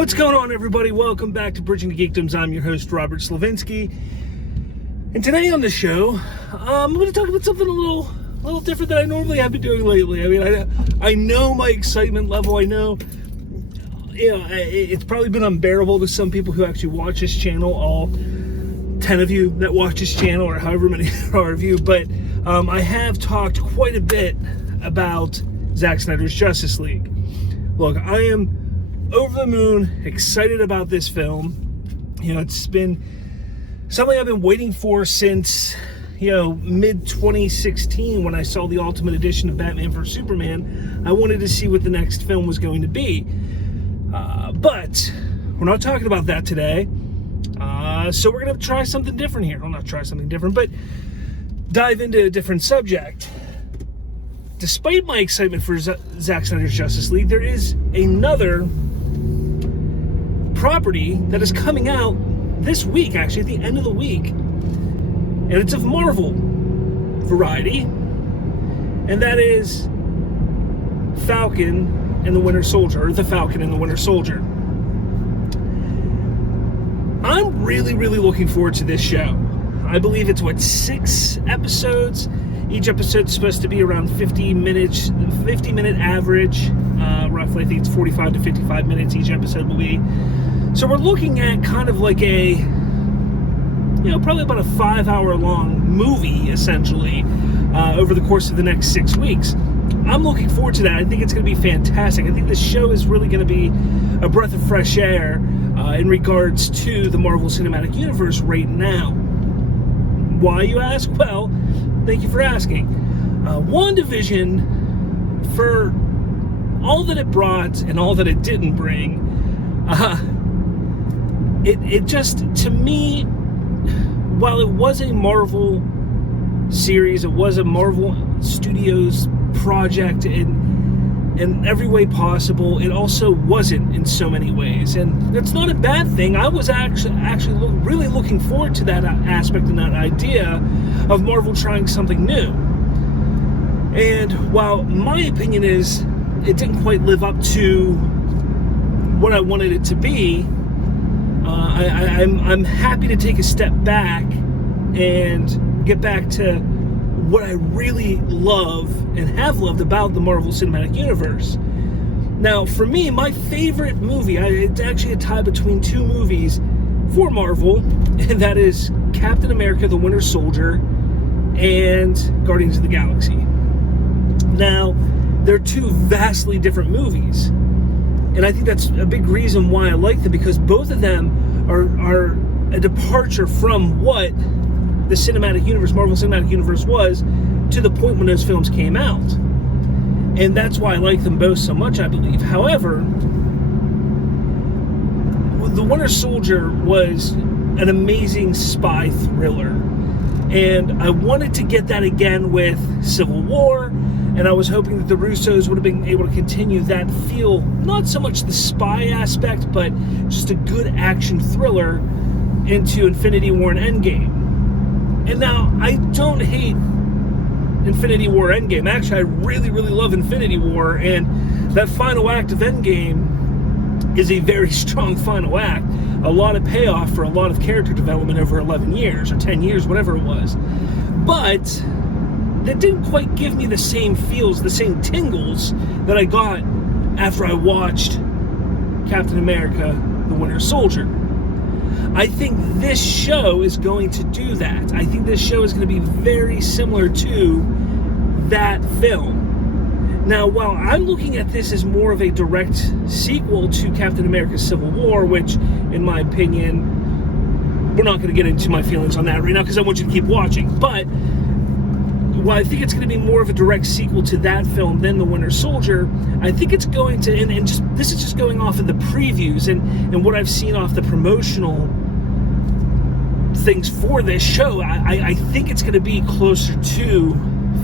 What's going on, everybody? Welcome back to Bridging the Geekdoms. I'm your host, Robert Slavinsky. And today on the show, I'm going to talk about something a little different than I normally have been doing lately. I mean, I know my excitement level. I know, it's probably been unbearable to some people who actually watch this channel, all 10 of you that watch this channel, or however many there are of you. But I have talked quite a bit about Zack Snyder's Justice League. Look, I am over the moon excited about this film. It's been something I've been waiting for since mid 2016 when I saw the Ultimate Edition of Batman vs Superman. I wanted to see what the next film was going to be, but we're not talking about that today. So we're going to try something different here. Well, not try something different, but dive into a different subject. Despite my excitement for Zack Snyder's Justice League, there is another property that is coming out this week, actually, at the end of the week. And it's of Marvel variety. And that is Falcon and the Winter Soldier, or The Falcon and the Winter Soldier. I'm really, really looking forward to this show. I believe it's, 6 episodes? Each episode's supposed to be around 50 minute average, roughly. I think it's 45 to 55 minutes each episode will be. So we're looking at kind of like a, probably about a 5-hour long movie, essentially, over the course of the next 6 weeks. I'm looking forward to that. I think it's going to be fantastic. I think this show is really going to be a breath of fresh air in regards to the Marvel Cinematic Universe right now. Why, you ask? Well, thank you for asking. WandaVision, for all that it brought and all that it didn't bring, it just, to me, while it was a Marvel series, it was a Marvel Studios project in every way possible, it also wasn't in so many ways. And that's not a bad thing. I was actually really looking forward to that aspect and that idea of Marvel trying something new. And while my opinion is it didn't quite live up to what I wanted it to be, I'm happy to take a step back and get back to what I really love and have loved about the Marvel Cinematic Universe. Now, for me, my favorite movie, it's actually a tie between 2 movies for Marvel, and that is Captain America, the Winter Soldier, and Guardians of the Galaxy. Now, they're 2 vastly different movies, and I think that's a big reason why I like them, because both of them are a departure from what the cinematic universe, Marvel Cinematic Universe, was to the point when those films came out. And that's why I like them both so much, I believe. However, The Winter Soldier was an amazing spy thriller. And I wanted to get that again with Civil War, and I was hoping that the Russos would have been able to continue that feel, not so much the spy aspect, but just a good action thriller into Infinity War and Endgame. And now, I don't hate Infinity War Endgame. Actually, I really, really love Infinity War, and that final act of Endgame is a very strong final act. A lot of payoff for a lot of character development over 11 years, or 10 years, whatever it was. But that didn't quite give me the same feels, the same tingles that I got after I watched Captain America, the Winter Soldier. I think this show is going to do that. I think this show is going to be very similar to that film. Now, while I'm looking at this as more of a direct sequel to Captain America Civil War, which, in my opinion, we're not going to get into my feelings on that right now because I want you to keep watching. But while I think it's going to be more of a direct sequel to that film than The Winter Soldier, I think it's going to, and just this is just going off of the previews and what I've seen off the promotional things for this show, I think it's going to be closer to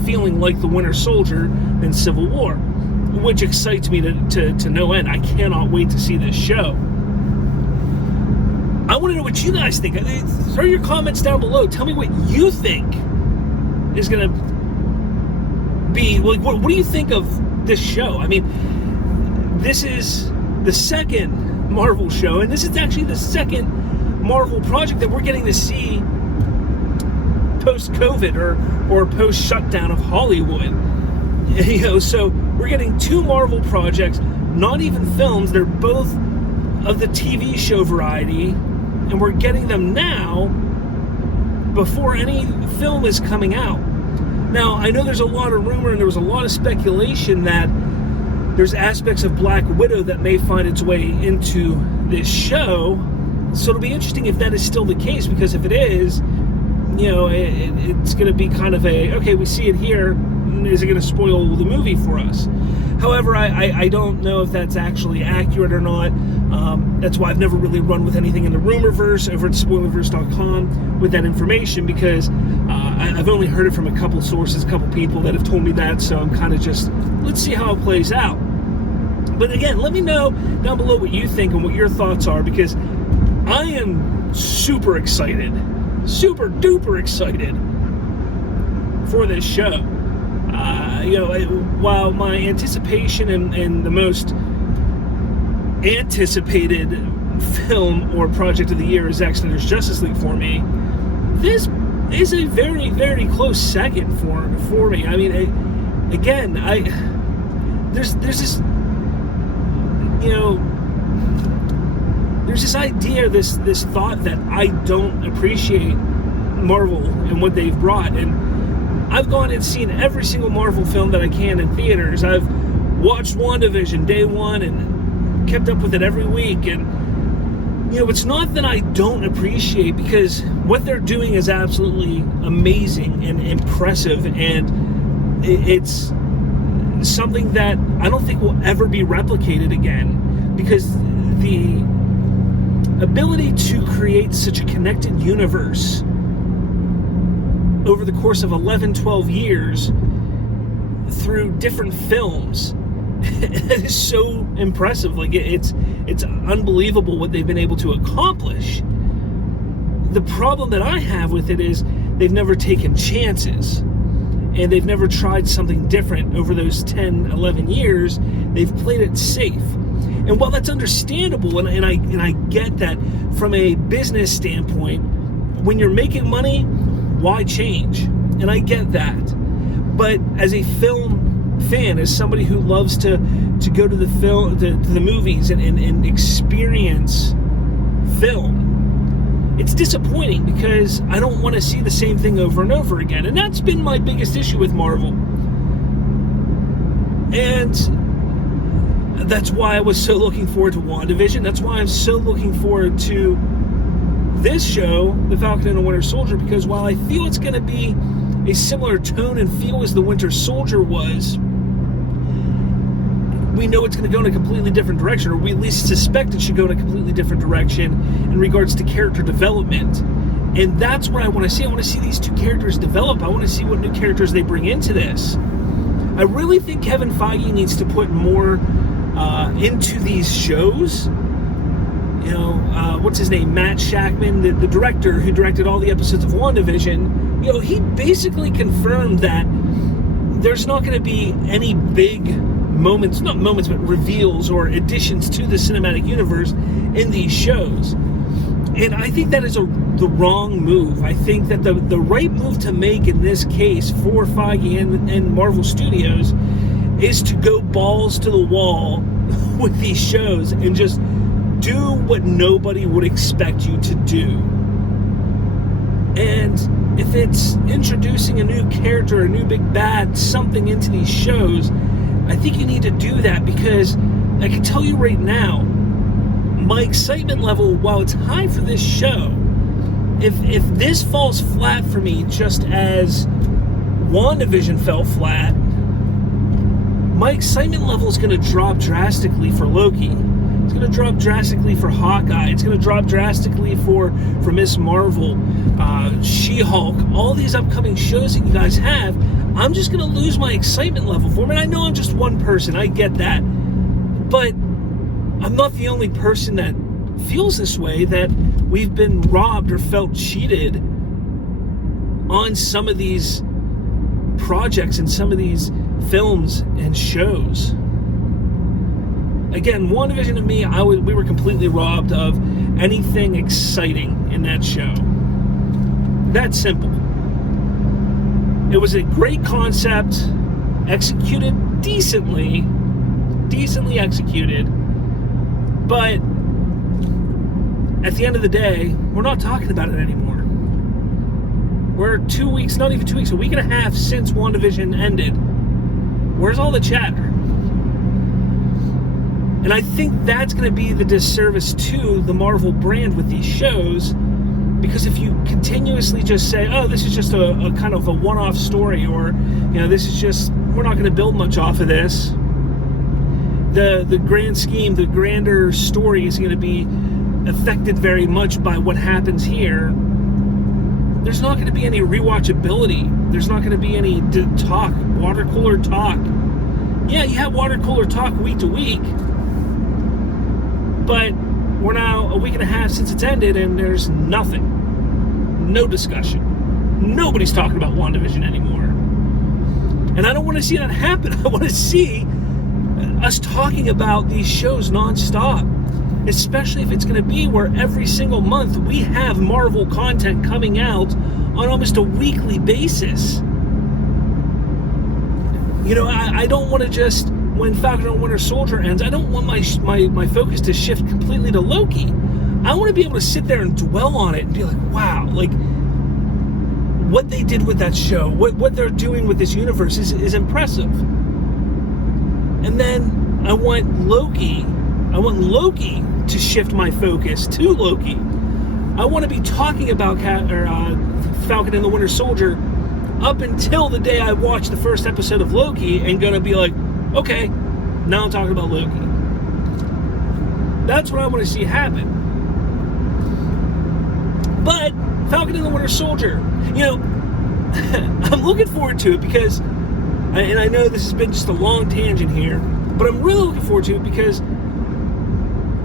feeling like The Winter Soldier than Civil War, which excites me to no end. I cannot wait to see this show. I want to know what you guys think. Throw your comments down below. Tell me what you think is going to be, like, what do you think of this show? I mean, this is the second Marvel show, and this is actually the second Marvel project that we're getting to see post-COVID or post-shutdown of Hollywood. So we're getting 2 Marvel projects, not even films. They're both of the TV show variety, and we're getting them now before any film is coming out. Now, I know there's a lot of rumor and there was a lot of speculation that there's aspects of Black Widow that may find its way into this show. So it'll be interesting if that is still the case, because if it is, it's going to be kind of okay, we see it here, is it going to spoil the movie for us? However, I don't know if that's actually accurate or not. That's why I've never really run with anything in the rumorverse over at spoilerverse.com with that information, because I've only heard it from a couple sources, a couple people that have told me that, so I'm kind of just, let's see how it plays out. But again, let me know down below what you think and what your thoughts are, because I am super excited, super duper excited for this show. While my anticipation and the most anticipated film or project of the year is Zack Snyder's Justice League for me, this is a very, very close second for me. I mean, there's this, there's this idea, this thought that I don't appreciate Marvel and what they've brought, and I've gone and seen every single Marvel film that I can in theaters. I've watched WandaVision day one and kept up with it every week, and it's not that I don't appreciate, because what they're doing is absolutely amazing and impressive, and it's something that I don't think will ever be replicated again, because the ability to create such a connected universe over the course of 11, 12 years through different films is so impressive. Like, it's unbelievable what they've been able to accomplish. The problem that I have with it is they've never taken chances, and they've never tried something different over those 10, 11 years. They've played it safe. And while that's understandable, and I get that from a business standpoint, when you're making money, why change? And I get that. But as a film fan, as somebody who loves to go to the film, to the movies and experience film, it's disappointing, because I don't want to see the same thing over and over again. And that's been my biggest issue with Marvel. And that's why I was so looking forward to WandaVision. That's why I'm so looking forward to this show, The Falcon and the Winter Soldier, because while I feel it's going to be a similar tone and feel as the Winter Soldier was, we know it's going to go in a completely different direction, or we at least suspect it should go in a completely different direction in regards to character development. And that's what I want to see. I want to see these two characters develop. I want to see what new characters they bring into this. I really think Kevin Feige needs to put more into these shows. What's his name? Matt Shakman, the director who directed all the episodes of WandaVision, he basically confirmed that there's not going to be any big moments, not moments, but reveals or additions to the cinematic universe in these shows. And I think that is the wrong move. I think that the right move to make in this case for Feige and Marvel Studios is to go balls to the wall with these shows and just do what nobody would expect you to do. And if it's introducing a new character, a new big bad, something into these shows, I think you need to do that, because I can tell you right now, my excitement level, while it's high for this show, if this falls flat for me just as WandaVision fell flat, my excitement level is going to drop drastically for Loki. It's going to drop drastically for Hawkeye. It's going to drop drastically for Miss Marvel, She-Hulk, all these upcoming shows that you guys have. I'm just going to lose my excitement level for them. And I know I'm just one person. I get that. But I'm not the only person that feels this way, that we've been robbed or felt cheated on some of these projects and some of these films and shows. again, WandaVision to me, we were completely robbed of anything exciting in that show. That's simple. It was a great concept, executed decently executed, but at the end of the day, we're not talking about it anymore. We're 2 weeks, not even 2 weeks, a week and a half since WandaVision ended. Where's all the chatter? And I think that's going to be the disservice to the Marvel brand with these shows, because if you continuously just say, oh, this is just a kind of a one-off story, or, you know, this is just, we're not going to build much off of this, the grand scheme, the grander story is going to be affected very much by what happens here. There's not going to be any rewatchability. There's not going to be any talk, water cooler talk. Yeah, you have water cooler talk week to week, but we're now a week and a half since it's ended, and there's nothing. No discussion. Nobody's talking about WandaVision anymore. And I don't want to see that happen. I want to see us talking about these shows nonstop, especially if it's going to be where every single month we have Marvel content coming out on almost a weekly basis. You know, I don't want to just, when Falcon and Winter Soldier ends, I don't want my focus to shift completely to Loki. I want to be able to sit there and dwell on it and be like, wow, like, what they did with that show, what they're doing with this universe is impressive. And then I want Loki to shift my focus to Loki. I want to be talking about Falcon and the Winter Soldier up until the day I watch the first episode of Loki, and gonna be like, okay, now I'm talking about Loki. That's what I want to see happen. But Falcon and the Winter Soldier, you know, I'm looking forward to it because, and I know this has been just a long tangent here, but I'm really looking forward to it because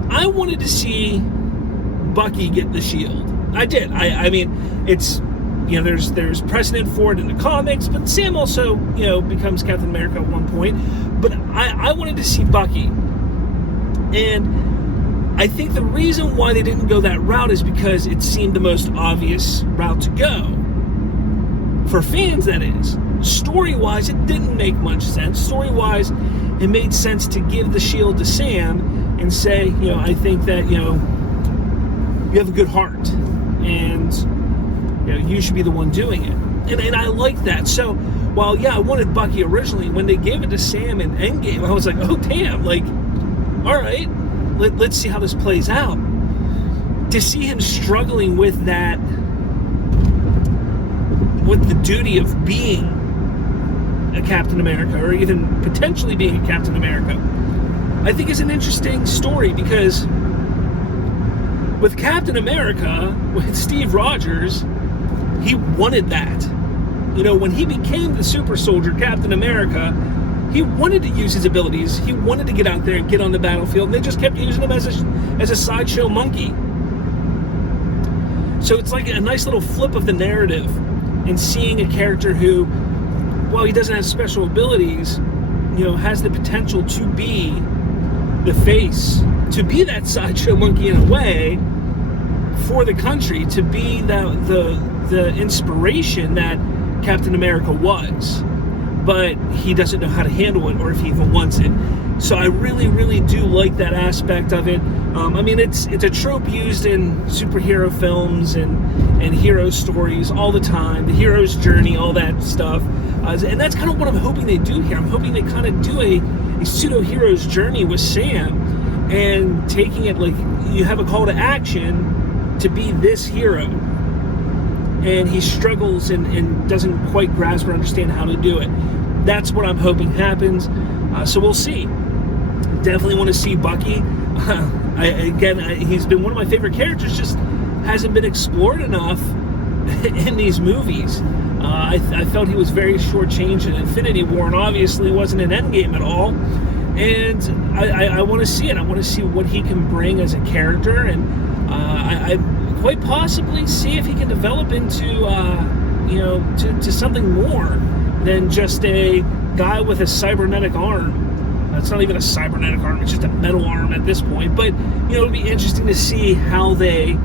I wanted to see Bucky get the shield. I did. I mean, it's, you know, there's precedent for it in the comics, but Sam also, you know, becomes Captain America at one point. But I wanted to see Bucky. And I think the reason why they didn't go that route is because it seemed the most obvious route to go. For fans, that is. Story-wise, it didn't make much sense. Story-wise, it made sense to give the shield to Sam and say, you know, I think that, you know, you have a good heart, and, you know, you should be the one doing it. And I like that. So, while, yeah, I wanted Bucky originally, when they gave it to Sam in Endgame, I was like, oh, damn, like, all right, let's see how this plays out. To see him struggling with that, with the duty of being a Captain America, or even potentially being a Captain America, I think is an interesting story, because with Captain America, with Steve Rogers, he wanted that. You know, when he became the super soldier Captain America, he wanted to use his abilities. He wanted to get out there and get on the battlefield, and they just kept using him as a sideshow monkey. So it's like a nice little flip of the narrative, and seeing a character who, while he doesn't have special abilities, you know, has the potential to be the face, to be that sideshow monkey in a way for the country, to be the inspiration that Captain America was, but he doesn't know how to handle it, or if he even wants it. So I really, really do like that aspect of it. I mean, it's a trope used in superhero films and hero stories all the time, the hero's journey, all that stuff. And that's kind of what I'm hoping they do here. I'm hoping they kind of do a pseudo-hero's journey with Sam, and taking it like you have a call to action to be this hero. And he struggles and doesn't quite grasp or understand how to do it. That's what I'm hoping happens. So we'll see. Definitely want to see Bucky. He's been one of my favorite characters, just hasn't been explored enough in these movies. I felt he was very shortchanged in Infinity War, and obviously wasn't in Endgame at all. And I want to see it. I want to see what he can bring as a character, and I quite possibly see if he can develop into, to something more than just a guy with a cybernetic arm. It's not even a cybernetic arm, it's just a metal arm at this point. But, it'll be interesting to see how they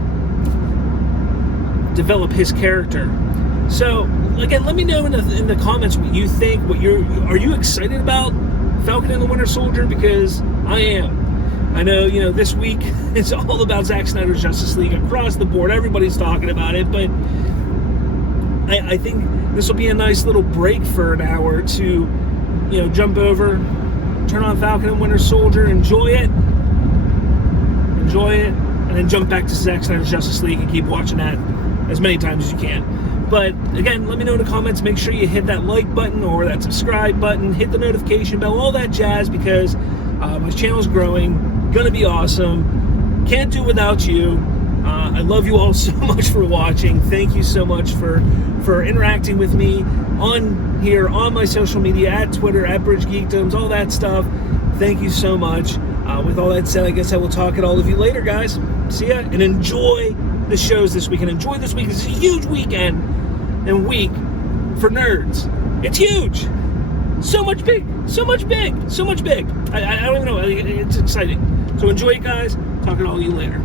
develop his character. So, again, let me know in the comments what you think. Are you excited about Falcon and the Winter Soldier? Because I am. I know, this week it's all about Zack Snyder's Justice League across the board. Everybody's talking about it, but I think this will be a nice little break for an hour to, jump over, turn on Falcon and Winter Soldier, enjoy it, and then jump back to Zack Snyder's Justice League and keep watching that as many times as you can. But again, let me know in the comments. Make sure you hit that like button or that subscribe button, hit the notification bell, all that jazz, because my channel's growing, gonna be awesome. Can't do without you. I love you all so much for watching. Thank you so much for interacting with me on here, on my social media, at Twitter, at Bridge Geekdoms, all that stuff. Thank you so much. With all that said, I guess I will talk at all of you later, guys. See ya, and enjoy the shows this week. And enjoy this week. This is a huge weekend and week for nerds. It's huge. So much big. I don't even know. It's exciting. So enjoy it, guys. Talk to all of you later.